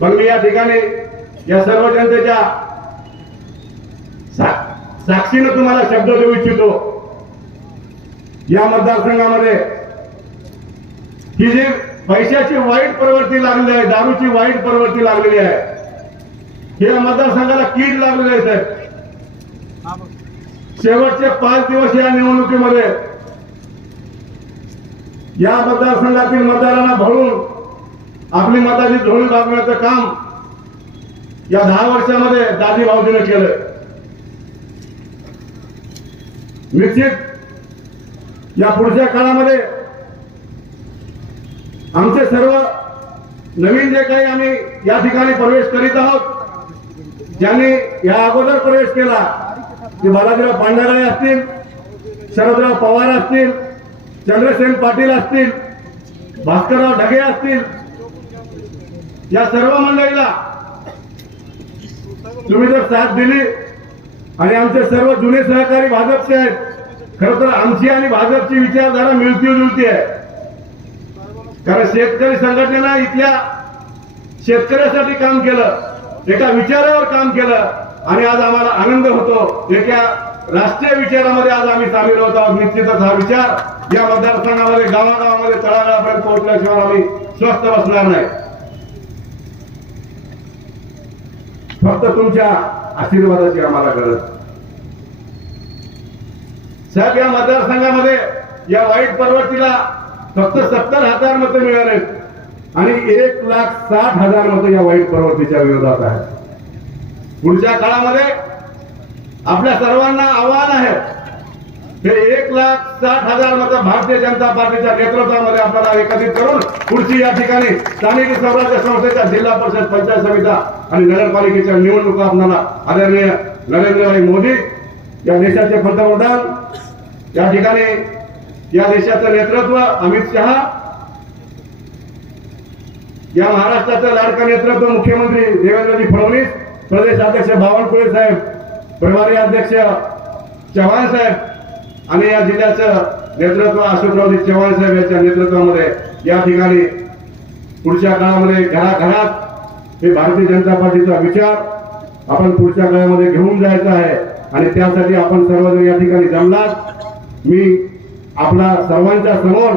पण मी या ठिकाणी या सर्व जनतेच्या साक्षीने तुम्हाला शब्द देऊ इच्छितो, या मतदारसंघामध्ये ही जी पैशाची वाईट प्रवृत्ती लागलेली आहे, दारूची वाईट प्रवृत्ती लागलेली आहे, हे मतदारसंघाला कीड लागलेली आहे साहेब. शेवटचे 5 दिवस या निवडणुकीमध्ये या मतदारसंघातील मतदारांना भरून आपली मताची झोळी बांधण्याचं काम या 10 वर्षामध्ये दाजी भाऊजीने केलं. निश्चित या पुढच्या काळामध्ये आमचे सर्व नवीन जे काही आम्ही या ठिकाणी प्रवेश करीत आहोत, ज्यांनी या अगोदर प्रवेश केला, की बालाजीराव पांढरगळे असतील, शरदराव पवार असतील, चंद्रसेन पाटील असतील, भास्करराव ढगे असतील, या सर्व मंडळीला तुम्ही जर साथ दिली आणि आमचे सर्व जुने सहकारी भाजपचे आहेत. खरं तर आमची आणि भाजपची विचारधारा मिळती जुळती आहे, कारण शेतकरी संघटनेनं इथल्या शेतकऱ्यासाठी काम केलं, एका विचारावर काम केलं आणि आज आम्हाला आनंद होतो, एका राष्ट्रीय विचारामध्ये आज आम्ही सामील होत आहोत. निश्चितच हा विचार या मतदारसंघामध्ये गावागावामध्ये तळागाळापर्यंत पोहोचल्याशिवाय आम्ही स्वस्थ बसणार नाही. फक्त तुमच्या आशीर्वादाची आम्हाला गरज. साहेब, या मतदारसंघामध्ये या वाईट प्रवृत्तीला फक्त 70,000 मतं मिळालेत आणि 1,60,000 मतं या वाईट प्रवृत्तीच्या विरोधात आहेत. पुढच्या काळामध्ये आपल्या सर्वांना आव्हान आहे, हे 1,60,000 मतं भारतीय जनता पार्टीच्या नेतृत्वामध्ये आपल्याला एकत्रित करून पुढची या ठिकाणी स्थानिक स्वराज्य संस्थेच्या, जिल्हा परिषद, पंचायत समित्या आणि नगरपालिकेच्या निवडणुका आपल्याला आदरणीय नरेंद्रभाई मोदी या देशाचे पंतप्रधान, या ठिकाणी या देशाचं नेतृत्व अमित शहा, या महाराष्ट्राचं लाडकं नेतृत्व मुख्यमंत्री देवेंद्रजी फडणवीस, प्रदेश अध्यक्ष बावनकुळे साहेब, प्रभारी अध्यक्ष चव्हाण साहेब आणि या जिल्ह्याचं नेतृत्व अशोकरावजी चव्हाण साहेब यांच्या नेतृत्वामध्ये या ठिकाणी पुढच्या काळामध्ये घराघरात हे भारतीय जनता पार्टीचा विचार आपण पुढच्या काळामध्ये घेऊन जायचा आहे आणि त्यासाठी आपण सर्वजण या ठिकाणी जमलात. मी आपला सर्वांच्या समोर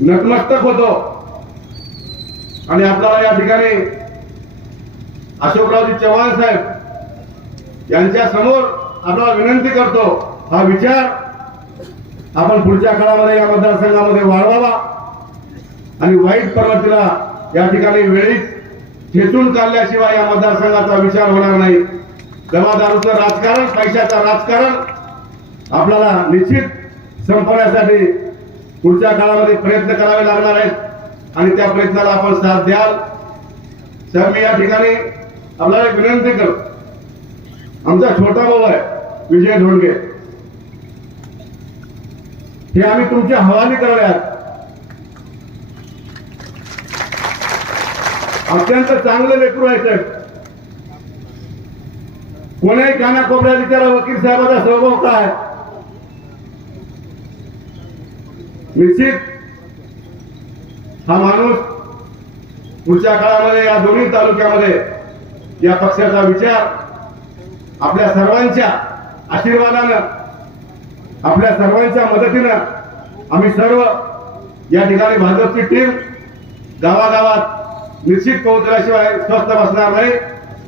नतमस्तक होतो आणि आपल्याला या ठिकाणी अशोकरावजी चव्हाण साहेब यांच्या समोर आपल्याला विनंती करतो, हा विचार आपण पुढच्या काळामध्ये या मतदारसंघामध्ये वाढवावा आणि वाईट प्रवृत्तीला या ठिकाणी वेळीच खेचून काढल्याशिवाय या मतदारसंघाचा विचार होणार नाही. दवादारूचं राजकारण, पैशाचं राजकारण आपल्याला निश्चित संपवण्यासाठी पुढच्या काळामध्ये प्रयत्न करावे लागणार आहेत आणि त्या प्रयत्नाला आपण साथ द्याल. तर मी या ठिकाणी आपल्याला एक विनंती करतो, आमचा छोटा भाऊ आहे विजय धोंडगे, हे आम्ही तुमच्या हवाली करण्यात अत्यंत चांगलं लेकरू आहे साहेब. कोणाही कानाकोपऱ्यात विचारा वकील साहेबाचा स्वभाव काय. निश्चित हा माणूस पुढच्या काळामध्ये या दोन्ही तालुक्यामध्ये या पक्षाचा विचार आपल्या सर्वांच्या आशीर्वादानं, आपल्या सर्वांच्या मदतीनं आम्ही सर्व या ठिकाणी भाजपची टीम गावागावात निश्चित पोहोचल्याशिवाय स्वस्थ बसणार नाही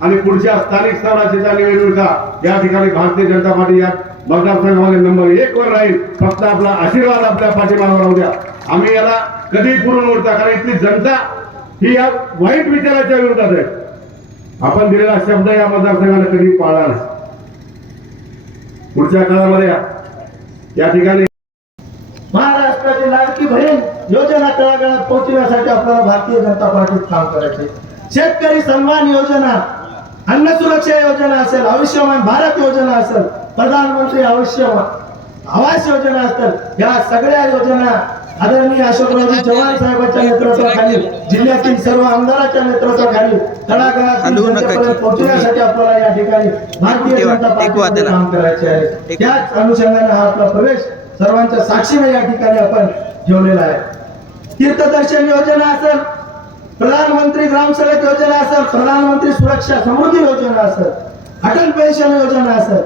आणि पुढच्या स्थानिक स्वराज्याच्या निवडणुका या ठिकाणी भारतीय जनता पार्टी या मतदारसंघामध्ये नंबर 1 वर राहील. फक्त आपला आशीर्वाद आपल्या पाठीमागे राहू द्या. आम्ही याला कधी पुरून उडता, कारण इथली जनता ही या वाईट विचाराच्या विरोधात आहे. आपण दिलेला शब्द या मतदारसंघाने कधी पाळला नाही. पुढच्या काळामध्ये या ठिकाणी महाराष्ट्राची लाडकी बहीण योजना तळागाळात पोहोचण्यासाठी आपल्याला भारतीय जनता पार्टीत काम करायचे. शेतकरी सन्मान योजना, अन्न सुरक्षा योजना असेल, आयुष्यमान भारत योजना असेल, प्रधानमंत्री आवास योजना असेल, या सगळ्या योजना आदरणीय अशोकरावजी चव्हाण साहेबांच्या नेतृत्वाखाली, जिल्ह्यातील सर्व आमदारांच्या नेतृत्वाखाली तळागाळात पोहोचण्यासाठी आपल्याला या ठिकाणी भारतीय जनता पार्टीत काम करायचे आहे. त्याच अनुषंगाने हा आपला प्रवेश सर्वांच्या साक्षीने या ठिकाणी आपण ठेवलेला आहे. तीर्थदर्शन योजना असेल, प्रधानमंत्री ग्राम सडक योजना असेल, प्रधानमंत्री सुरक्षा समृद्धी योजना असेल, अटल पेन्शन योजना असेल,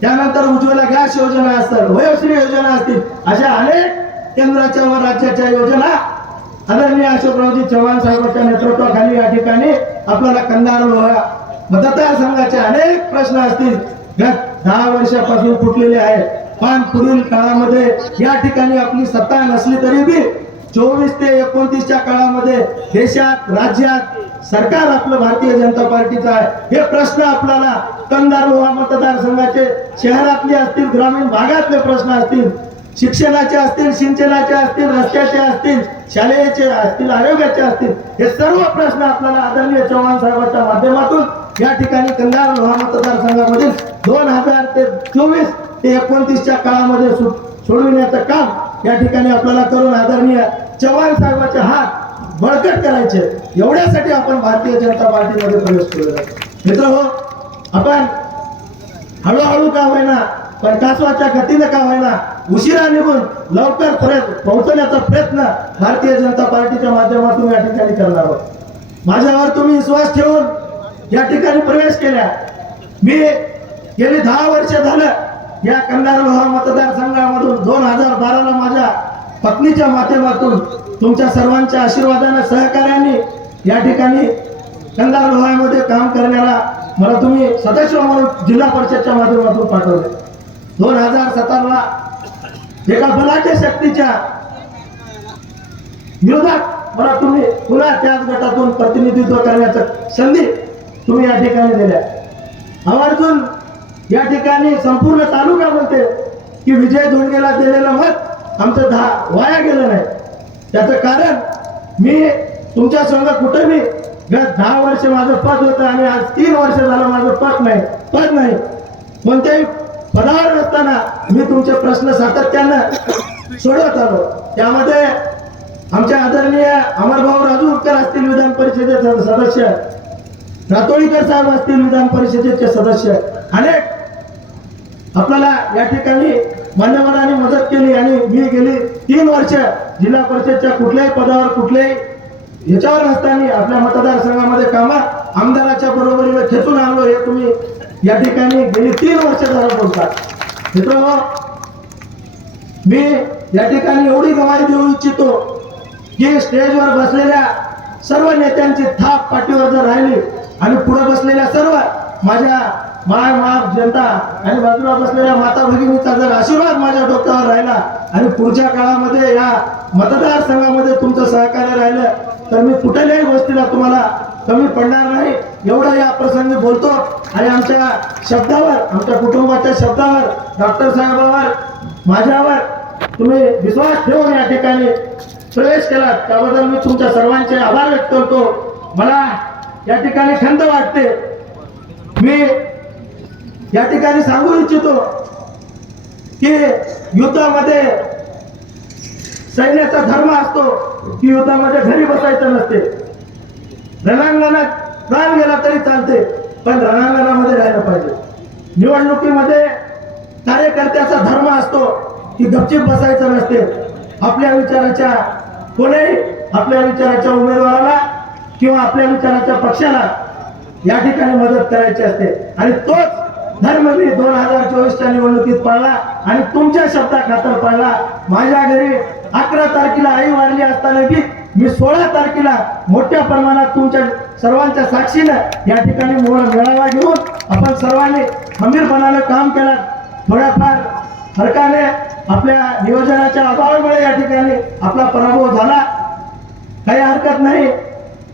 त्यानंतर उज्ज्वला गॅस योजना असेल, वयोश्री योजना असतील, अशा अनेक केंद्राच्या व राज्याच्या योजना आदरणीय अशोकरावजी चव्हाण साहेबांच्या नेतृत्वाखाली या ठिकाणी आपल्याला कंधार लोहा मतदारसंघाचे अनेक प्रश्न असतील गत 10 वर्षापासून फुटलेले आहेत. पण पुढील काळामध्ये या ठिकाणी आपली सत्ता नसली तरी बी 24 ते 29च्या काळामध्ये देशात राज्यात सरकार आपलं भारतीय जनता पार्टीचं आहे. हे प्रश्न आपल्याला कंधार लोहा मतदारसंघाचे शहरातले असतील, ग्रामीण भागातले प्रश्न असतील, शिक्षणाचे असतील, सिंचनाचे असतील, रस्त्याचे असतील, शालेयचे असतील, आरोग्याचे असतील, हे सर्व प्रश्न आपल्याला आदरणीय चव्हाण साहेबांच्या माध्यमातून या ठिकाणी कंधार लोहा मतदारसंघामधील 2024 ते 29च्या काळामध्ये सोडविण्याचं काम या ठिकाणी आपल्याला करून आदरणीय चव्हाण साहेबांचे हात बळकट करायचे, एवढ्यासाठी आपण भारतीय जनता पार्टीमध्ये प्रवेश केलेला आहे. मित्रहो, आपण हळूहळू का होईना पण कासवाच्या गतीने का होईना उशिरा निघून लवकर पोहोचण्याचा प्रयत्न भारतीय जनता पार्टीच्या माध्यमातून या ठिकाणी करणार आहोत. माझ्यावर तुम्ही विश्वास ठेवून या ठिकाणी प्रवेश केल्या. मी गेली 10 वर्ष झालं या कंधार लोहा मतदारसंघामधून 2012ला माझ्या पत्नीच्या माध्यमातून तुमच्या सर्वांच्या आशीर्वादाने सहकार्याने या ठिकाणी कंधार लोहामध्ये काम करण्याला मला तुम्ही सदस्य म्हणून जिल्हा परिषदच्या माध्यमातून पाठवले. 2017ला एका बलाढ्य शक्तीच्या विरोधात मला तुम्ही पुन्हा त्याच गटातून प्रतिनिधित्व करण्याचं संधी तुम्ही या ठिकाणी दिल्या. आवर्जून या ठिकाणी संपूर्ण तालुका म्हणते की विजय धोंडगेला दिलेलं मत आमचं वाया गेलं नाही. त्याचं कारण मी तुमच्या संघ कुठे मी गत 10 वर्ष माझं पद होतं आणि आज 3 वर्ष झालं माझं पद नाही. कोणत्याही पदावर नसताना मी तुमचे प्रश्न सातत्यानं सोडवत आलो. त्यामध्ये आमच्या आदरणीय अमरभाऊ राजूरकर असतील विधान परिषदेचे सदस्य, रातोळीकर साहेब असतील विधान परिषदेचे सदस्य, अनेक आपल्याला या ठिकाणी मान्यवरांनी मदत केली आणि मी गेली 3 वर्ष जिल्हा परिषदच्या कुठल्याही पदावर कुठल्याही याच्यावर नसताना आपल्या मतदारसंघामध्ये कामात आमदाराच्या बरोबरीने खेचून आणलो. हे तुम्ही या ठिकाणी गेली 3 वर्ष झालं बोलतात. मित्रांनो, मी या ठिकाणी एवढी गवाही देऊ इच्छितो की स्टेजवर बसलेल्या सर्व नेत्यांची थाप पाठीवर जर राहिली आणि पुढे बसलेल्या सर्व माझ्या माय माप जनता आणि बाजूला बसलेल्या माता भगिनीचा जर आशीर्वाद माझ्या डोक्यावर राहिला आणि पुढच्या काळामध्ये या मतदारसंघामध्ये तुमचं सहकार्य राहिलं तर मी कुठल्याही गोष्टीला तुम्हाला कमी पडणार नाही, एवढं या प्रसंगी बोलतो. आणि आमच्या शब्दावर, आमच्या कुटुंबाच्या शब्दावर, डॉक्टर साहेबांवर, माझ्यावर तुम्ही विश्वास ठेवून या ठिकाणी प्रवेश केला त्याबद्दल मी तुमच्या सर्वांचे आभार व्यक्त करतो. मला या ठिकाणी खंत वाटते. मी या ठिकाणी सांगू इच्छितो की युद्धामध्ये सैन्याचा धर्म असतो की युद्धामध्ये घरी बसायचं नसते. रणांगणात प्राण गेला तरी चालते पण रणांगणामध्ये राहायला पाहिजे. निवडणुकीमध्ये कार्यकर्त्याचा धर्म असतो की गपचीप बसायचं नसते. आपल्या विचाराच्या कोणीही आपल्या विचाराच्या उमेदवाराला किंवा आपल्या विचाराच्या पक्षाला या ठिकाणी मदत करायची असते आणि तोच धर्म मी 2024च्या निवडणुकीत पाळला आणि तुमच्या शब्दाखातर पाळला. माझ्या घरी 11 तारखेला आई वारली असताना बी मी 16 तारखेला मोठ्या प्रमाणात तुमच्या सर्वांच्या साक्षीनं या ठिकाणी मेळावा घेऊन आपण सर्वांनी खंबीरपणाने काम केलं. थोड्याफार फरकाने आपल्या नियोजनाच्या अभावामुळे या ठिकाणी आपला पराभव झाला, काही हरकत नाही.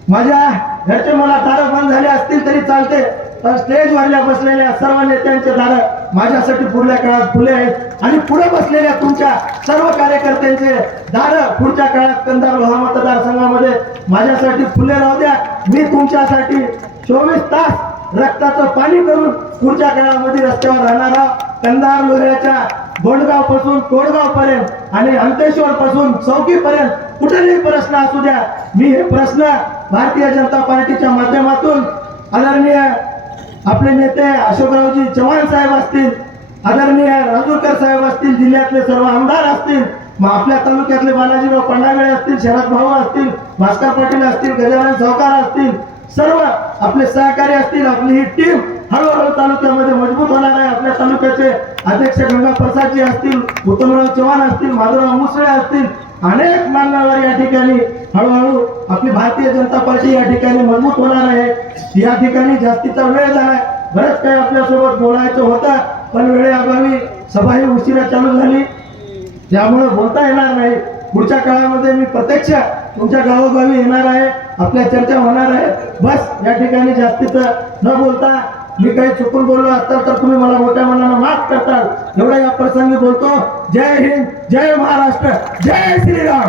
माझ्या घरचे मला दारं बंद झाले असतील तरी चालते पण स्टेजवरल्या बसलेल्या सर्व नेत्यांचे दारं माझ्यासाठी पुढल्या काळात खुले आहेत आणि पुढे बसलेल्या तुमच्या सर्व कार्यकर्त्यांचे दारं पुढच्या काळात कंधार लोहा मतदारसंघामध्ये माझ्यासाठी खुले राहू द्या. मी तुमच्यासाठी 24 तास रक्ताचं पाणी करून पुढच्या काळामध्ये रस्त्यावर राहणारा कंधार लोह्याच्या गोंडगाव पासून कोडगाव पर्यंत आणि अंतेश्वर पासून चौकीपर्यंत कुठेही प्रश्न असू द्या, मी हे प्रश्न भारतीय जनता पार्टीच्या माध्यमातून आदरणीय आपले नेते अशोकरावजी चव्हाण साहेब असतील, आदरणीय राजूरकर साहेब असतील, जिल्ह्यातले सर्व आमदार असतील, मग आपल्या तालुक्यातले बालाजीराव पंडागळे असतील, शरद भाऊ असतील, भास्कर पाटील असतील, गजानन सावकार असतील, सर्व आपले सहकारी असतील, आपली ही टीम हळूहळू तालुक्यामध्ये मजबूत होणार आहे. आपल्या तालुक्याचे अध्यक्ष गंगा प्रसादजी असतील, उत्तमराव चव्हाण असतील, माधवराव मुसळे असतील, अनेक मान्यवर या ठिकाणी हळूहळू आपली भारतीय जनता पार्टी या ठिकाणी मजबूत होणार आहे. या ठिकाणी जास्तीचा वेळ झालाय, बरंच काही आपल्यासोबत बोलायचं होतं, पण वेळेअभावी सभा ही उशिरा चालू झाली, त्यामुळे बोलता येणार नाही. पुढच्या काळामध्ये मी प्रत्यक्ष तुमच्या गावोगावी येणार आहे, आपल्या चर्चा होणार आहे. बस या ठिकाणी जास्तीच न बोलता, मी काही चुकून बोललो असतात तर तुम्ही मला मोठ्या मनानं माफ करताल एवढा या प्रसंगी बोलतो. जय हिंद, जय महाराष्ट्र, जय श्रीराम.